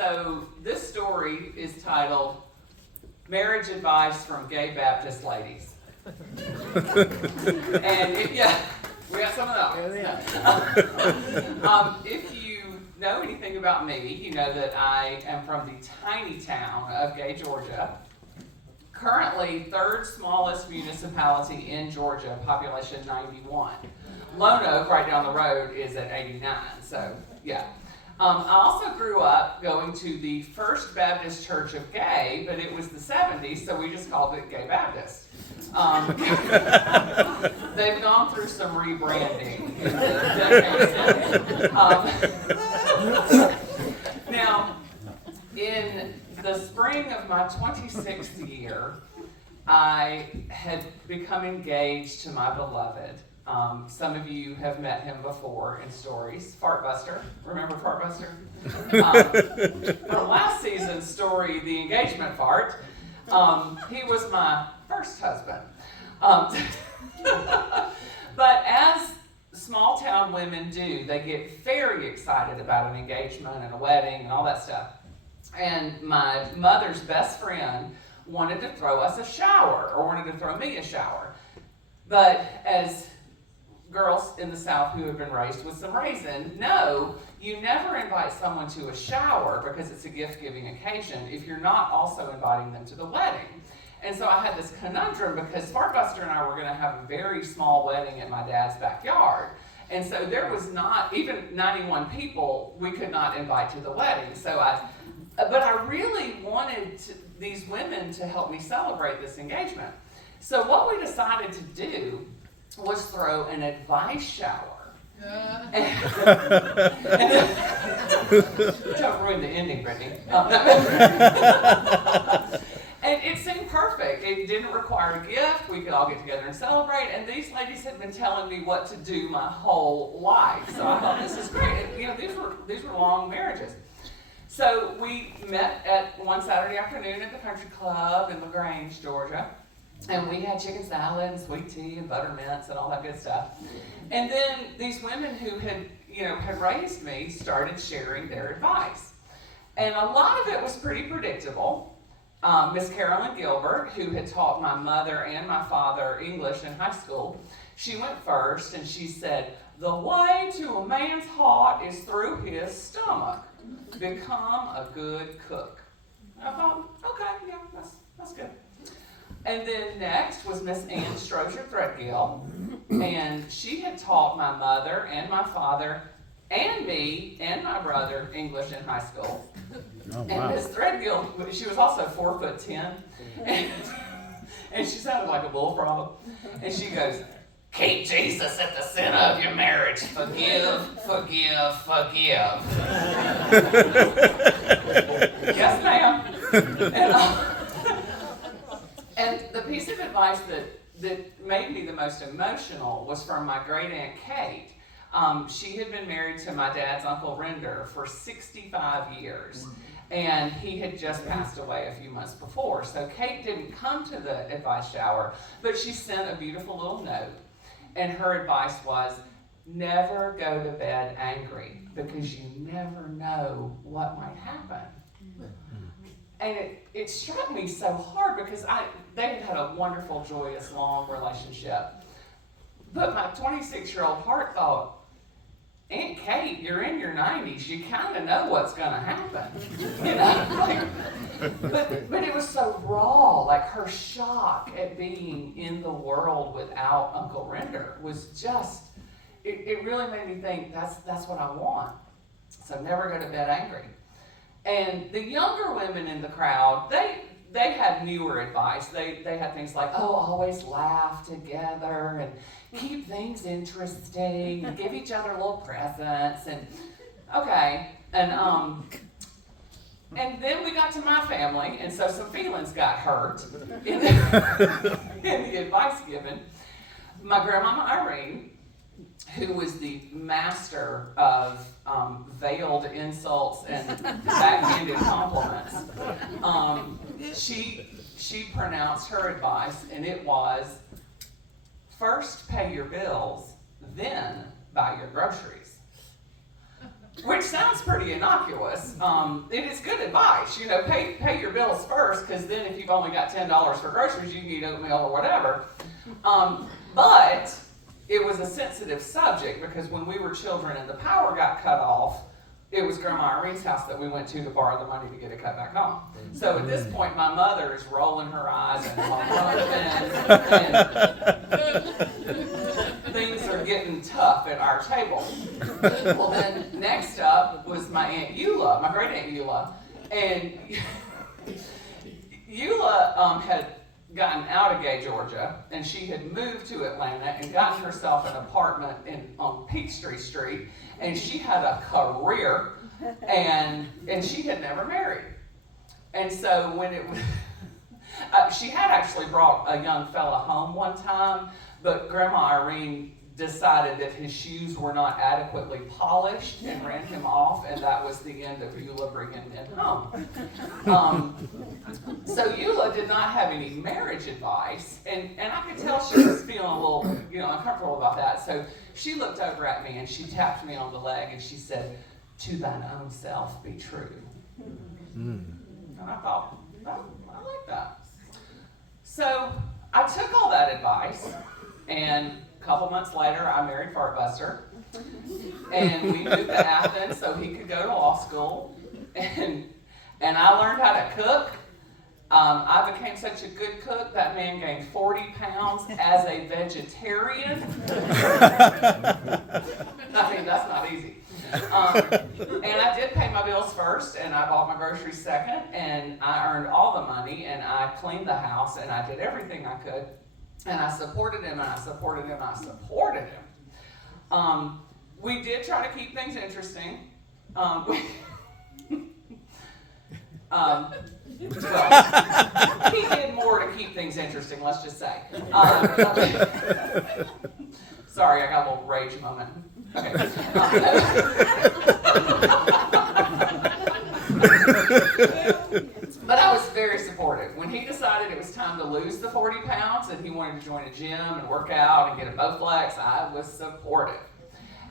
So this story is titled Marriage Advice from Gay Baptist Ladies. And we got some of those. If you know anything about me, you know that I am from the tiny town of Gay, Georgia. Currently, third smallest municipality in Georgia, population 91. Lone Oak, right down the road, is at 89, so yeah. I also grew up going to the First Baptist Church of Gay, but it was the 70s, so we just called it Gay Baptist. They've gone through some rebranding in the decades. Now, in the spring of my 26th year, I had become engaged to my beloved. Some of you have met him before in stories. Fartbuster. Remember Fartbuster? From last season's story, The Engagement Fart, he was my first husband. But as small town women do, they get very excited about an engagement and a wedding and all that stuff. And my mother's best friend wanted to throw us a shower, or wanted to throw me a shower. But as girls in the South who have been raised with some raisin know, you never invite someone to a shower because it's a gift-giving occasion if you're not also inviting them to the wedding. And so I had this conundrum because Fartbuster and I were going to have a very small wedding at my dad's backyard. And so there was not, even 91 people, we could not invite to the wedding. But I really wanted these women to help me celebrate this engagement. So what we decided to do was throw an advice shower. Don't ruin the ending, Brittany. And it seemed perfect. It didn't require a gift. We could all get together and celebrate. And these ladies had been telling me what to do my whole life. So I thought, this is great. And, these were long marriages. So we met at one Saturday afternoon at the country club in LaGrange, Georgia. And we had chicken salad and sweet tea and butter mints and all that good stuff. And then these women who had raised me started sharing their advice. And a lot of it was pretty predictable. Miss Carolyn Gilbert, who had taught my mother and my father English in high school, she went first and she said, "The way to a man's heart is through his stomach. Become a good cook." And I thought, okay, yeah, that's good. And then next was Miss Ann Strozier Threadgill, and she had taught my mother and my father and me and my brother English in high school. Oh, wow. And Miss Threadgill, she was also 4'10", and she sounded like a bullfrog. And she goes, "Keep Jesus at the center of your marriage. Forgive, forgive, forgive." Yes, ma'am. And the piece of advice that made me the most emotional was from my great aunt Kate. She had been married to my dad's Uncle Render for 65 years, and he had just passed away a few months before. So Kate didn't come to the advice shower, but she sent a beautiful little note. And her advice was, never go to bed angry, because you never know what might happen. And it struck me so hard because they had had a wonderful, joyous, long relationship. But my 26-year-old heart thought, Aunt Kate, you're in your 90s. You kind of know what's going to happen. But it was so raw. Like her shock at being in the world without Uncle Render was just, it really made me think that's what I want. So never go to bed angry. And the younger women in the crowd, they had newer advice. They had things like, always laugh together and keep things interesting and give each other little presents and okay. And then we got to my family, and so some feelings got hurt in the advice given. My grandmama Irene, who was the master of veiled insults and backhanded compliments, she pronounced her advice, and it was, first pay your bills, then buy your groceries. which sounds pretty innocuous. It is good advice. Pay your bills first, because then if you've only got $10 for groceries, you can eat oatmeal or whatever. But it was a sensitive subject, because when we were children and the power got cut off, it was Grandma Irene's house that we went to borrow the money to get it cut back on. So at this point, my mother is rolling her eyes and things are getting tough at our table. Well, then next up was my Aunt Eula, my great Aunt Eula, and Eula had gotten out of Gay, Georgia, and she had moved to Atlanta and gotten herself an apartment on Peachtree Street, and she had a career, and she had never married. And so when it was, she had actually brought a young fella home one time, but Grandma Irene decided that his shoes were not adequately polished and ran him off, and that was the end of Eula bringing him home. So Eula did not have any marriage advice, and I could tell she was feeling a little, uncomfortable about that. So she looked over at me and she tapped me on the leg and she said, "To thine own self be true." And I thought, oh, I like that. So I took all that advice, and a couple months later, I married Fartbuster, and we moved to Athens so he could go to law school, and I learned how to cook. I became such a good cook, that man gained 40 pounds as a vegetarian. I mean, that's not easy. And I did pay my bills first, and I bought my groceries second, and I earned all the money, and I cleaned the house, and I did everything I could. And I supported him, and I supported him, and I supported him. We did try to keep things interesting. He did more to keep things interesting, let's just say. Sorry, I got a little rage moment. Okay. But I was very supportive. When he decided it was time to lose the 40 pounds and he wanted to join a gym and work out and get a Bowflex, I was supportive.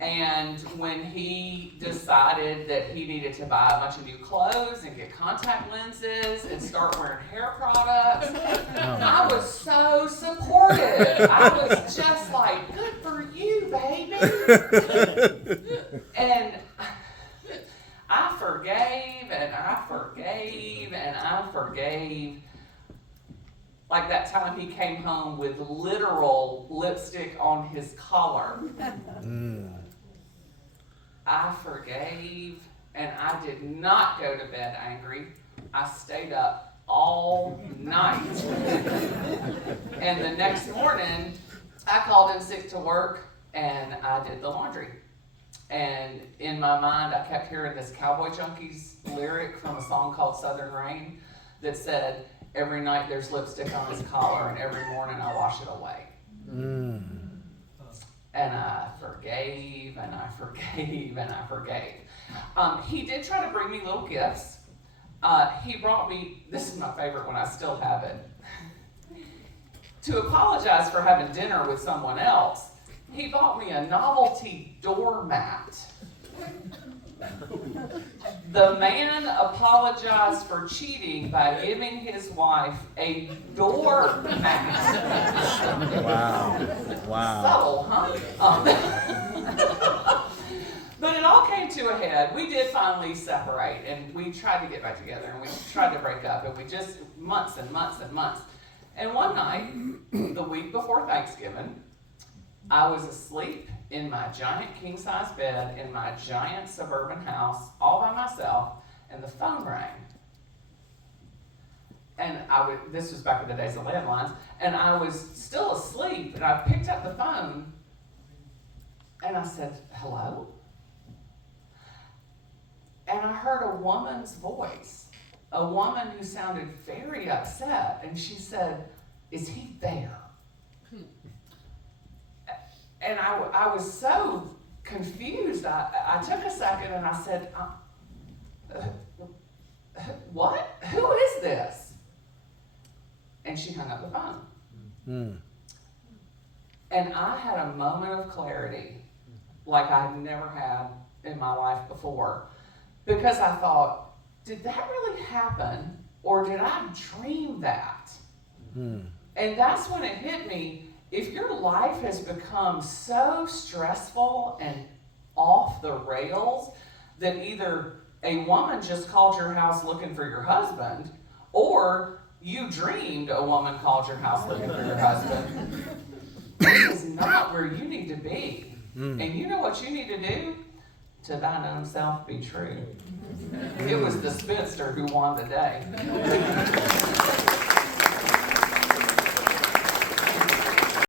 And when he decided that he needed to buy a bunch of new clothes and get contact lenses and start wearing hair products, I was so supportive. I was just like, good for you, baby. And I forgave, and I forgave, and I forgave. Like that time he came home with literal lipstick on his collar. I forgave, and I did not go to bed angry. I stayed up all night. And the next morning, I called in sick to work, and I did the laundry. And in my mind, I kept hearing this Cowboy Junkies lyric from a song called Southern Rain that said, "Every night there's lipstick on his collar, and every morning I wash it away." And I forgave, and I forgave, and I forgave. He did try to bring me little gifts. He brought me, this is my favorite one, I still have it. To apologize for having dinner with someone else, he bought me a novelty doormat. The man apologized for cheating by giving his wife a doormat. Wow. Subtle, huh? But it all came to a head. We did finally separate, and we tried to get back together, and we tried to break up, and we just, months and months and months. And one night, the week before Thanksgiving, I was asleep in my giant king-size bed in my giant suburban house, all by myself, and the phone rang. And this was back in the days of landlines, and I was still asleep, and I picked up the phone, and I said, "Hello?" And I heard a woman's voice, a woman who sounded very upset, and she said, "Is he there?" And I was so confused. I took a second and I said, "What? Who is this?" And she hung up the phone. And I had a moment of clarity like I had never had in my life before, because I thought, did that really happen, or did I dream that? And that's when it hit me. If your life has become so stressful and off the rails that either a woman just called your house looking for your husband, or you dreamed a woman called your house looking for your husband, this is not where you need to be. And you know what you need to do? To thine own self be true. It was the spinster who won the day.